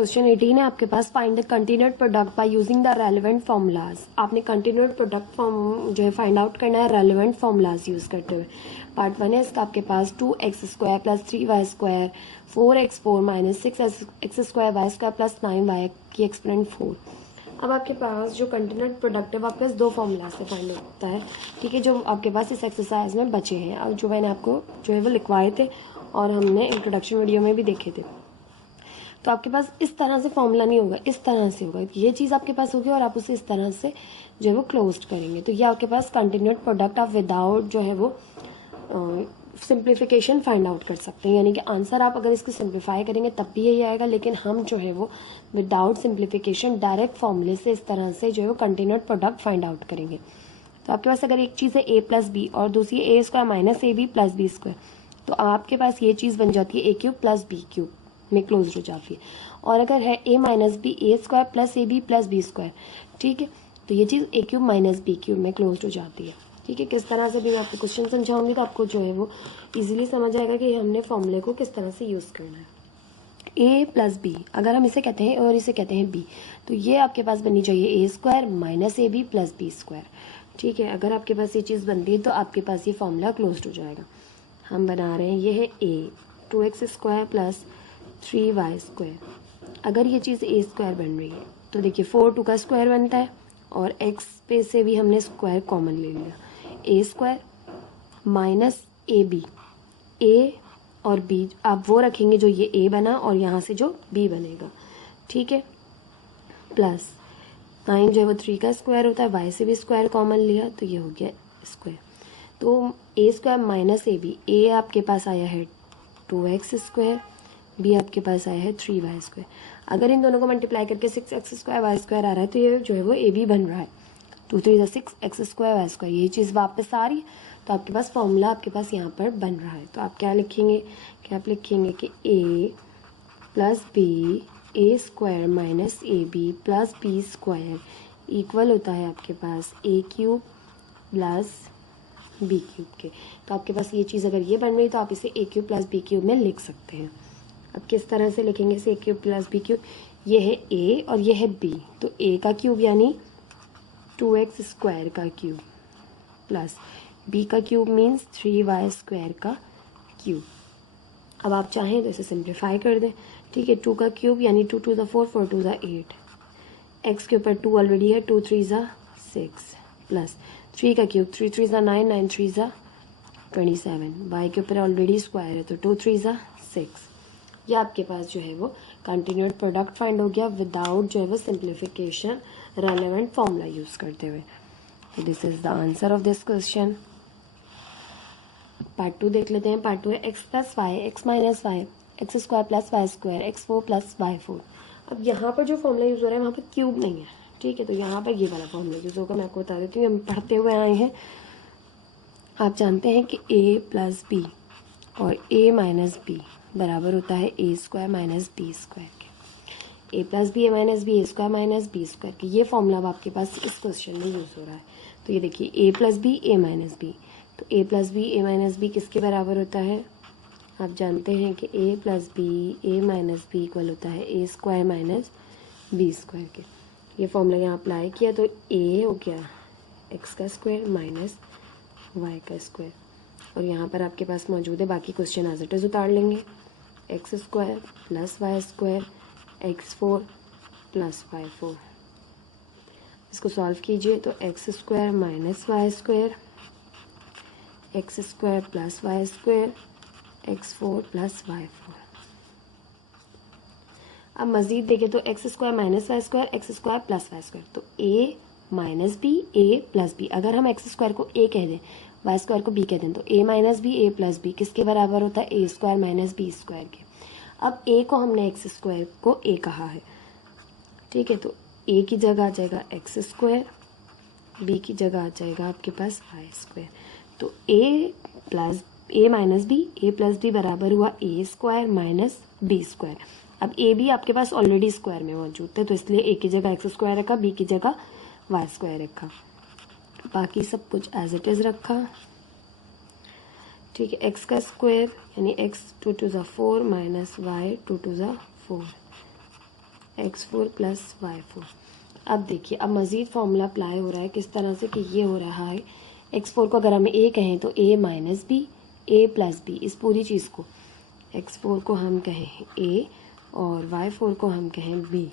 Question 18 है आपके पास, find the continued product by using the relevant formulas. आपने कंटिन्यूड प्रोडक्ट फॉर्म जो है फाइंड आउट करना है रेलेवेंट फॉर्मूलाज यूज करते हुए। पार्ट 1 है इसका आपके पास 2x² plus 3y² 4x4 minus 6x² y² plus 9y की एक्सपोनेंट 4। अब आपके पास जो कंटिन्यूड प्रोडक्ट है वो आपके पास दो फॉर्मूला से फाइंड होता है, ठीक है, जो आपके पास इस एक्सरसाइज में बचे हैं। अब जो मैंने आपको जो है वो लिखवाए थे और हमने इंट्रोडक्शन वीडियो में भी देखे थे। तो आपके पास इस तरह से फॉर्मूला नहीं होगा, इस तरह से होगा। ये चीज़ आपके पास होगी और आप उसे इस तरह से जो है वो क्लोज्ड करेंगे। तो ये आपके पास कंटिन्यूड प्रोडक्ट आप विदाउट जो है वो सिंप्लीफिकेशन फाइंड आउट कर सकते हैं, यानी कि आंसर आप अगर इसको सिंप्लीफाई करेंगे तब भी यही आएगा, लेकिन हम जो है वो विदाउट सिंप्लीफिकेशन डायरेक्ट फॉर्मूले से इस तरह से जो है वो कंटिन्यूड प्रोडक्ट फाइंड आउट करेंगे। तो आपके पास अगर एक चीज़ है a प्लस बी और दूसरी a² minus ab plus b², तो आपके पास ये चीज़ बन जाती है a³ प्लस b³ में क्लोज हो जाती है। और अगर है a minus b a² plus ab plus b², ठीक है, तो ये चीज़ a³ माइनस b³ में क्लोज हो जाती है। ठीक है, किस तरह से भी मैं आपको क्वेश्चन समझाऊंगी तो आपको जो है वो इजीली समझ आएगा कि हमने फॉर्मूले को किस तरह से यूज़ करना है। a प्लस बी, अगर हम इसे कहते हैं और इसे कहते हैं b, तो ये आपके पास बननी चाहिए a² minus ab plus b²। ठीक है, अगर आपके पास ये चीज़ बनती है तो आपके पास ये फॉर्मूला क्लोज हो जाएगा। हम बना रहे हैं, ये है a 2x² प्लस 3y²। अगर ये चीज़ a² बन रही है तो देखिए 4 2 का स्क्वायर बनता है और x पे से भी हमने स्क्वायर कॉमन ले लिया, a² माइनस ab, a और b आप वो रखेंगे जो ये a बना और यहाँ से जो b बनेगा, ठीक है, प्लस 9 जो है वो 3 का स्क्वायर होता है, y से भी स्क्वायर कॉमन लिया तो ये हो गया स्क्वायर। तो a² माइनस ab, a आपके पास आया है 2x², b आपके पास आया है 3y²। अगर इन दोनों को मल्टीप्लाई करके 6x² y² आ रहा है तो ये जो है वो ab बन रहा है, 2 3 6x² y², यही चीज़ वापस आ रही है। तो आपके पास फॉर्मूला आपके पास यहाँ पर बन रहा है। तो आप क्या लिखेंगे कि आप लिखेंगे कि a plus b a² minus ab plus b² equal होता है आपके पास a³ प्लस b³ के। तो आपके पास ये चीज़ अगर ये बन रही तो आप इसे a³ प्लस b³ में लिख सकते हैं। अब किस तरह से लिखेंगे इसे a³ प्लस b³, ये है a और ये है b, तो a का क्यूब यानी 2x² का क्यूब प्लस b का क्यूब मीन्स 3y² का क्यूब। अब आप चाहें तो इसे सिंप्लीफाई कर दें, ठीक है, 2 का क्यूब यानी 2 2 4 4 2 8, x के ऊपर 2 ऑलरेडी है, 2 3 6 प्लस 3 का क्यूब 3 3 9 9 3 27, y के ऊपर ऑलरेडी स्क्वायर है तो 2 3 6। ये आपके पास जो है वो कंटिन्यूड प्रोडक्ट फाइंड हो गया विदाउट जो है वो सिंप्लीफिकेशन रेलेवेंट फॉर्मूला यूज़ करते हुए। तो this is the answer of this question. Part 2 देख लेते हैं। पार्ट 2 है x plus y x minus y x² plus y² x4 plus y4। अब यहाँ पर जो फॉर्मूला यूज़ हो रहा है वहाँ पर क्यूब नहीं है, ठीक है, तो यहाँ पर ये वाला फॉर्मूला यूज़ होगा। मैं आपको बता देती हूँ, हम पढ़ते हुए आए हैं। आप जानते हैं कि a प्लस बी और a माइनस बी बराबर होता है a² माइनस b² के। a plus b a minus b a² minus b² के ये फॉर्मूला अब आपके पास इस क्वेश्चन में यूज़ हो रहा है। तो ये देखिए a plus b a minus b, तो a plus b a minus b किसके बराबर होता है? आप जानते हैं कि a plus b a minus b equal होता है a² माइनस b² के। ये फॉर्मूला यहाँ अप्लाई किया तो a हो गया x का स्क्वायर माइनस y का स्क्वायर, और यहाँ पर आपके पास मौजूद है बाकी क्वेश्चन एज इट इज उतार लेंगे, x² plus y² x4 plus y4। इसको सॉल्व कीजिए तो x² minus y² x² plus y² x4 plus y4। अब मज़ीद देखें तो x² minus y² x² plus y², तो a minus b a plus b, अगर हम x² को a कह दें y² को b कह दें तो a minus b a plus b किसके बराबर होता है? a² माइनस b² के। अब a को हमने x² को a कहा है, ठीक है, तो a की जगह आ जाएगा x², b की जगह आ जाएगा आपके पास y²। तो a minus b a plus b बराबर हुआ a² माइनस b²। अब a भी आपके पास ऑलरेडी स्क्वायर में मौजूद था तो इसलिए a की जगह x² रखा, b की जगह y² रखा, बाकी सब कुछ एज इट इज़ रखा, ठीक है। x का स्क्वायर यानी x 2 2 4 minus y 2 2 4 x4 plus y4। अब देखिए, अब मज़ीद फॉर्मूला अप्लाई हो रहा है किस तरह से कि ये हो रहा है x4 को अगर हम a कहें तो a minus b, a plus b, इस पूरी चीज़ को x4 को हम कहें a और y4 को हम कहें b,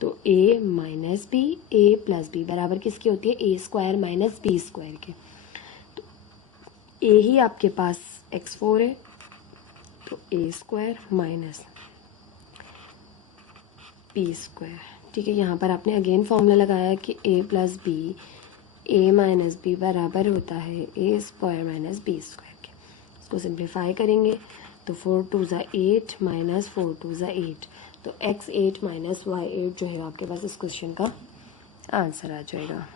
तो a minus b, a plus b बराबर किसकी होती है, a square minus b square के। तो a ही आपके पास x4 है, तो a square minus b square. ठीक है, यहाँ पर आपने अगेन फॉर्मूला लगाया कि a plus b, a minus b बराबर होता है a square minus b square के। इसको सिंप्लीफाई करेंगे तो 4 2 ज़ा 8 माइनस 4 2 ज़ा 8, तो x8 माइनस y8 जो है आपके पास इस क्वेश्चन का आंसर आ जाएगा।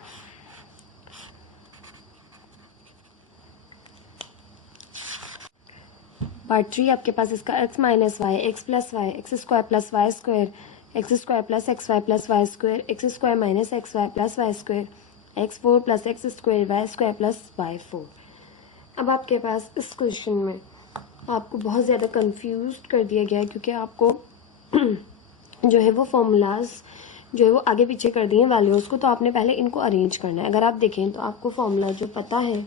पार्ट 3 आपके पास इसका x minus y, x plus y, x square plus y square, x square plus x y plus y square, x square minus x y plus y square, x4 plus x square y square plus y4। अब आपके पास इस question में आपको बहुत ज़्यादा confuse कर दिया गया है क्योंकि आपको जो है वो फॉर्मूलाज जो है वो आगे पीछे कर दिए वैल्यूज़ को, तो आपने पहले इनको अरेंज करना है। अगर आप देखें तो आपको फॉर्मूला जो पता है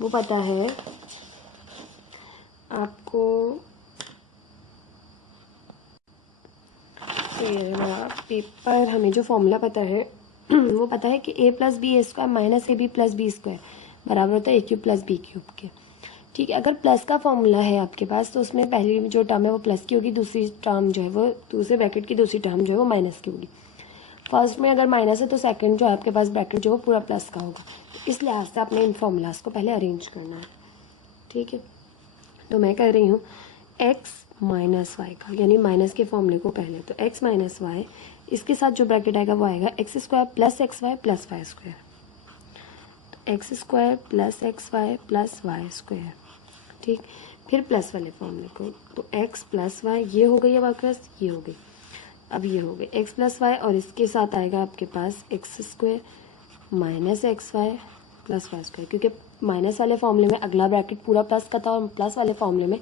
वो पता है आपको, पेपर हमें जो फॉर्मूला पता है वो पता है कि a plus b a square minus a b plus b square बराबर होता है a cube plus b cube के। ठीक है, अगर प्लस का फॉर्मूला है आपके पास तो उसमें पहली जो टर्म है वो प्लस की होगी, दूसरी टर्म जो है वो दूसरे ब्रैकेट की दूसरी टर्म जो है वो माइनस की होगी। फर्स्ट में अगर माइनस है तो सेकंड जो है आपके पास ब्रैकेट जो है पूरा प्लस का होगा। तो इस लिहाज से आपने इन फॉर्मूलाज को पहले अरेंज करना है। ठीक है, तो मैं कर रही हूँ x माइनस वाई का, यानी माइनस के फॉर्मूले को पहले, तो x माइनस वाई, इसके साथ जो ब्रैकेट आएगा वो आएगा x square plus x y plus y square, तो x square plus x y plus y square. ठीक, फिर प्लस वाले फॉर्मूले को, तो x प्लस वाई ये हो गई, अब आपके पास ये हो गई, अब ये हो गई x प्लस वाई, और इसके साथ आएगा आपके पास x square minus x y plus y square, क्योंकि माइनस वाले फॉर्मूले में अगला ब्रैकेट पूरा प्लस का था और प्लस वाले फॉर्मूले में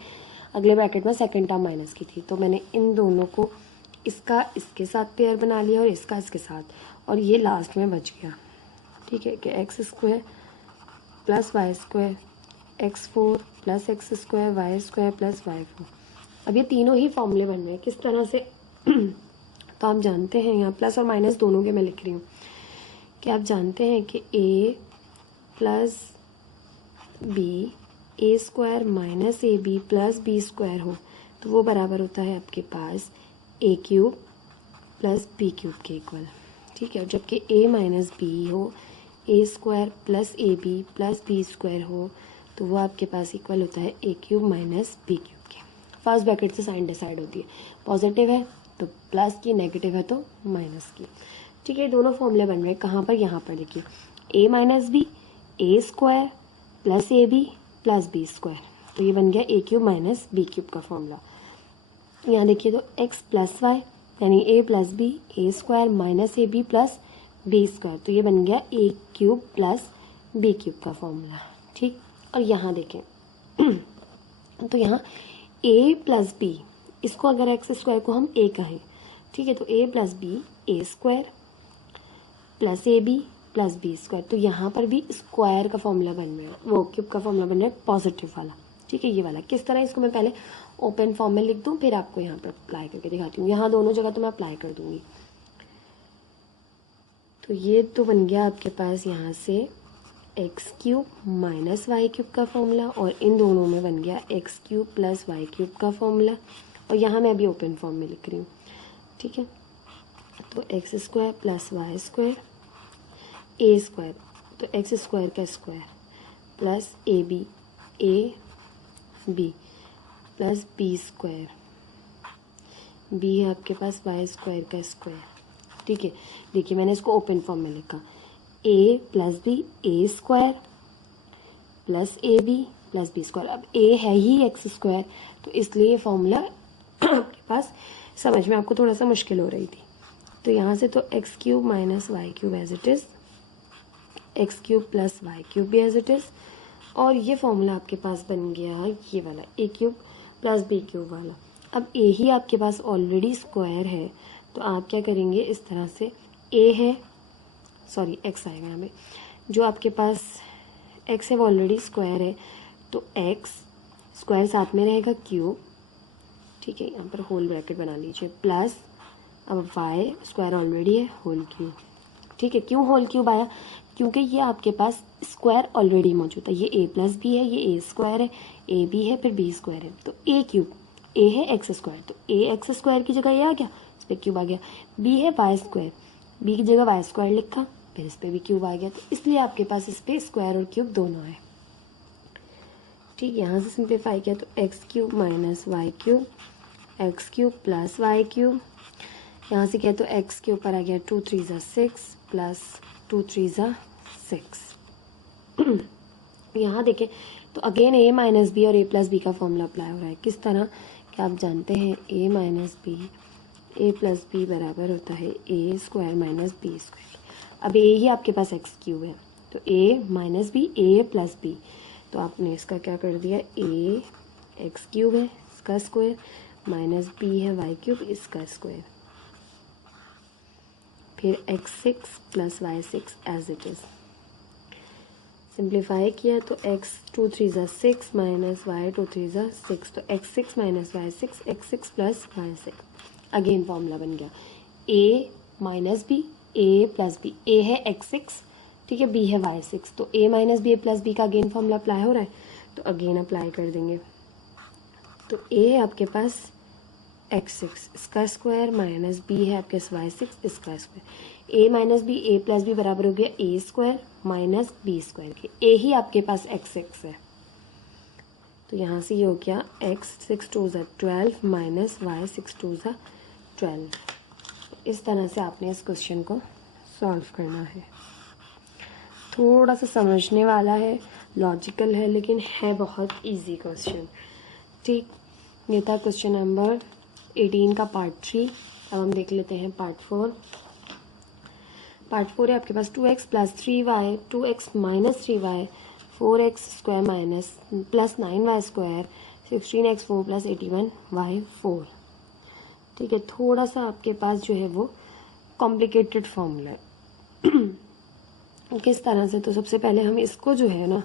अगले ब्रैकेट में सेकंड टर्म माइनस की थी। तो मैंने इन दोनों को, इसका इसके साथ पेयर बना लिया और इसका इसके साथ, और ये लास्ट में बच गया। ठीक है, कि x square plus y square, x4 plus x square y square plus y4। अब ये तीनों ही फॉर्मूले बन रहे हैं किस तरह से तो आप जानते हैं, यहाँ प्लस और माइनस दोनों के मैं लिख रही हूँ कि आप जानते हैं कि a plus b a square minus a b plus b square हो तो वो बराबर होता है आपके पास a cube plus b cube के इक्वल। ठीक है, जबकि a माइनस बी हो, a square plus a b plus b square हो तो वो आपके पास इक्वल होता है a cube minus b cube के। फर्स्ट ब्रैकेट से साइन डिसाइड होती है, पॉजिटिव है तो प्लस की, नेगेटिव है तो माइनस की। ठीक है, दोनों फॉर्मूले बन रहे हैं कहाँ पर, यहाँ पर देखिए, a minus b, a square plus a b plus b square, तो ये बन गया a cube minus b cube का फॉर्मूला। यहाँ देखिए तो एक्स प्लस वाई यानी a plus b, a square minus a b plus b square, तो ये बन गया a cube plus b cube का फॉर्मूला। ठीक, और यहाँ देखें तो यहाँ a प्लस बी, इसको अगर एक्स स्क्वायर को हम a कहें, ठीक है, तो a plus b a square plus a b plus b square, तो यहाँ पर भी स्क्वायर का फॉर्मूला बन रहा है, वो क्यूब का फॉर्मूला बन रहा है पॉजिटिव वाला। ठीक है, ये वाला किस तरह, इसको मैं पहले ओपन फॉर्म में लिख दूँ फिर आपको यहाँ पर अप्लाई करके दिखाती हूँ। यहाँ दोनों जगह तो मैं अप्लाई कर दूँगी। तो ये तो बन गया आपके पास यहाँ से x cube minus y cube का फॉर्मूला, और इन दोनों में बन गया x cube plus y cube का फॉर्मूला, और यहाँ मैं अभी ओपन फॉर्म में लिख रही हूँ। ठीक है, तो x square plus y square, a square तो एक्स स्क्वायर का square plus a b plus b square, b है आपके पास वाई स्क्वायर का स्क्वायर। ठीक है, देखिए मैंने इसको ओपन फॉर्म में लिखा, a plus b a square plus a b plus b square. अब ए है ही एक्स स्क्वायर तो इसलिए ये फॉर्मूला आपके पास समझ में आपको थोड़ा सा मुश्किल हो रही थी। तो यहाँ से तो x cube minus y cube as it is, x cube plus y cube भी एज इट इज़, और ये फॉर्मूला आपके पास बन गया ये वाला a cube plus b cube वाला। अब ए ही आपके पास ऑलरेडी स्क्वायर है तो आप क्या करेंगे, इस तरह से ए है, सॉरी एक्स आएगा यहाँ पे, जो आपके पास एक्स है वो ऑलरेडी स्क्वायर है, तो एक्स स्क्वायर साथ में रहेगा क्यूब, ठीक है, यहाँ पर होल ब्रैकेट बना लीजिए, प्लस अब वाई स्क्वायर ऑलरेडी है, होल क्यूब, ठीक है। क्यों होल क्यूब आया, क्योंकि ये आपके पास स्क्वायर ऑलरेडी मौजूद है, ये ए प्लस बी है, ये ए स्क्वायर है, ए बी है, फिर बी स्क्वायर है, तो ए क्यूब, ए है एक्स स्क्वायर, तो ए एक्स स्क्वायर की जगह ये आ गया, इस पर क्यूब आ गया, बी है वाई स्क्वायर, बी की जगह वाई स्क्वायर लिखा, फिर इस पर भी क्यूब आ गया, तो इसलिए आपके पास इस पर स्क्वायर और क्यूब दोनों है, ठीक। यहाँ से सिंप्लीफाई किया तो x cube minus y cube, x cube plus y cube, यहाँ से किया तो एक्स के ऊपर आ गया 2 3 ज़ा 6 प्लस 2 3 ज़ा 6। यहाँ देखें तो अगेन ए माइनस बी और ए प्लस बी का फॉर्मूला अप्लाई हो रहा है, किस तरह कि आप जानते हैं ए minus b, a plus b बराबर होता है ए स्क्वायर माइनस बी स्क्वायर। अब ए ही आपके पास एक्स क्यूब है, तो ए minus b a plus B, तो आपने इसका क्या कर दिया, ए एक्स क्यूब है इसका स्क्वायर माइनस बी है वाई क्यूब इसका स्क्वायर, फिर x6 plus y6 as it is, simplify किया तो x 2 3 ज़ा 6 माइनस y 2 3 ज़ा 6, तो x6 minus y6 x6 plus y6, again formula बन गया a minus b a plus b, a है x6, ठीक है, b है y6, तो a minus b a plus b का अगेन फॉर्मूला अप्लाई हो रहा है, तो अगेन अप्लाई कर देंगे, तो a है आपके पास x6 इसका स्क्वायर माइनस b है आपके पास y6 इसका square, a minus b a plus b बराबर हो गया a square minus b square के, a ही आपके पास x6 है, तो यहाँ से ये हो गया x6 2 ज़ा 12 माइनस y6 2 ज़ा 12। इस तरह से आपने इस क्वेश्चन को सॉल्व करना है, थोड़ा सा समझने वाला है, लॉजिकल है, लेकिन है बहुत इजी क्वेश्चन, ठीक। ये था क्वेश्चन नंबर 18 का पार्ट 3। अब हम देख लेते हैं पार्ट 4। पार्ट 4 है आपके पास 2x plus 3y 2x minus 3y 4x square minus plus 9y square 16x4 plus 81y4, ठीक है। थोड़ा सा आपके पास जो है वो कॉम्प्लिकेटेड फॉर्मूला है। किस तरह से, तो सबसे पहले हम इसको जो है ना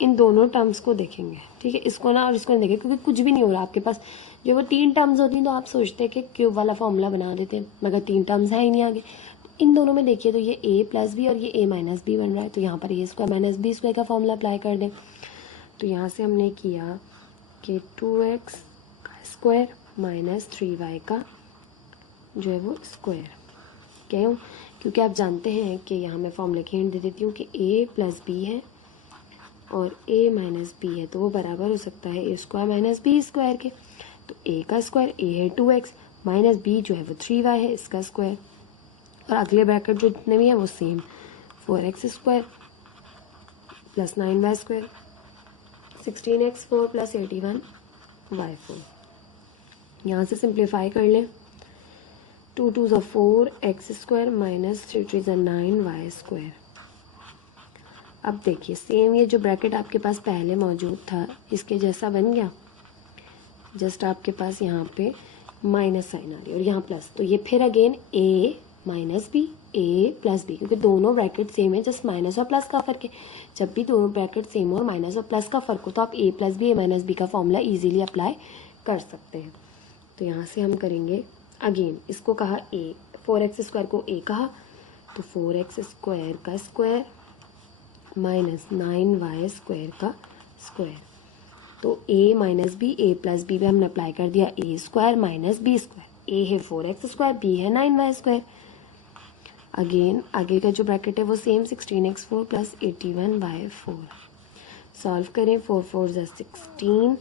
इन दोनों टर्म्स को देखेंगे, ठीक है, इसको ना और इसको नहीं देखेंगे, क्योंकि कुछ भी नहीं हो रहा आपके पास, जो वो 3 टर्म्स होती हैं तो आप सोचते हैं कि क्यूब वाला फॉर्मूला बना देते हैं, मगर 3 टर्म्स है ही नहीं आगे, इन दोनों में देखिए तो ये ए प्लस बी और ये ए माइनस बी बन रहा है, तो यहाँ पर ए स्क्वायर माइनस बी स्क्वायर का फॉर्मूला अप्लाई कर दें, तो यहाँ से हमने किया कि 2x का स्क्वायर माइनस 3y का जो है वो स्क्वायर, क्यों, क्योंकि आप जानते हैं कि यहाँ मैं फॉर्मूले की हिंट दे देती हूँ कि a प्लस बी है और a माइनस बी है, तो वो बराबर हो सकता है ए स्क्वायर माइनस बी स्क्वायर के, तो a का स्क्वायर a है 2x माइनस b जो है वो 3y है इसका स्क्वायर, और अगले ब्रैकेट जो जितने भी है वो same 4x square plus 9y square 16x4 plus 81y4। यहाँ से सिंप्लीफाई कर लें, 2 2 ज़ा 4 एक्स स्क्वायर माइनस 3 3 ज़ा 9y स्क्वायर। अब देखिए सेम ये जो ब्रैकेट आपके पास पहले मौजूद था इसके जैसा बन गया, जस्ट आपके पास यहाँ पे माइनस साइन आ रही है और यहाँ प्लस, तो ये फिर again a minus b a plus b, क्योंकि दोनों ब्रैकेट सेम है, जस्ट माइनस और प्लस का फर्क है। जब भी दोनों ब्रैकेट सेम हो और माइनस और प्लस का फर्क हो तो आप a plus b a minus b का फॉर्मूला इजीली अप्लाई कर सकते हैं। तो यहाँ से हम करेंगे अगेन, इसको कहा a, 4x स्क्वायर को a कहा, तो 4x स्क्वायर का स्क्वायर माइनस 9y स्क्वायर का स्क्वायर, तो a minus b a plus b पे हमने अप्लाई कर दिया a square minus b square, a है 4x स्क्वायर, b है 9y स्क्वायर। अगेन आगे का जो ब्रैकेट है वो same 16x4 plus 81y4। Solve करें, 4 4 ज़ा 16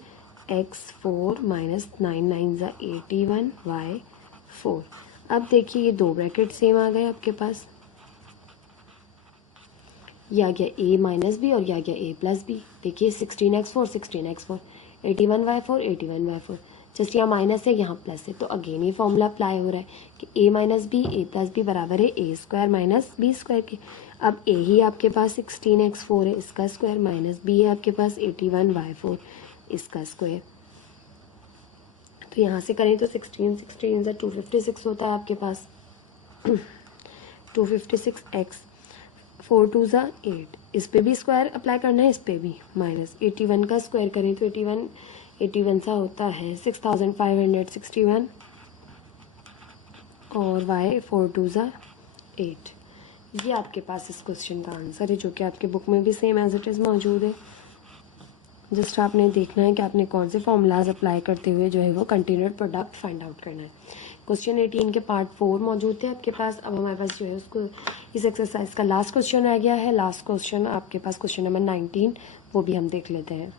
x4 माइनस 9 9 ज़ा 81y4। अब देखिए ये दो ब्रैकेट सेम आ गए आपके पास, ये आ गया a माइनस बी और ये आ गया a प्लस बी। देखिए 16x4 16x4 81y4 81y4, just यहाँ माइनस है यहाँ प्लस है, तो अगेन ये फॉर्मूला अप्लाई हो रहा है कि a minus b a plus b बराबर है a square minus b square के। अब a ही आपके पास 16x4 है इसका स्क्वायर माइनस b है आपके पास 81y4 इसका स्क्वायर, तो यहाँ से करें तो 16 16 से 256 होता है आपके पास 256x 4 2 ज़ा 8। इस पे भी स्क्वायर अप्लाई करना है, इस पे भी माइनस 81 का स्क्वायर करें तो 81 सा होता है 6561 और y 4 2 ज़ा 8। ये आपके पास इस क्वेश्चन का आंसर है, जो कि आपके बुक में भी सेम एज इट इज़ मौजूद है। जस्ट आपने देखना है कि आपने कौन से फॉर्मूलाज अप्लाई करते हुए जो है वो कंटिन्यूड प्रोडक्ट फाइंड आउट करना है। क्वेश्चन 18 के पार्ट 4 मौजूद थे आपके पास। अब हमारे पास जो है उसको इस एक्सरसाइज का लास्ट क्वेश्चन आ गया है। लास्ट क्वेश्चन आपके पास क्वेश्चन नंबर 19, वो भी हम देख लेते हैं।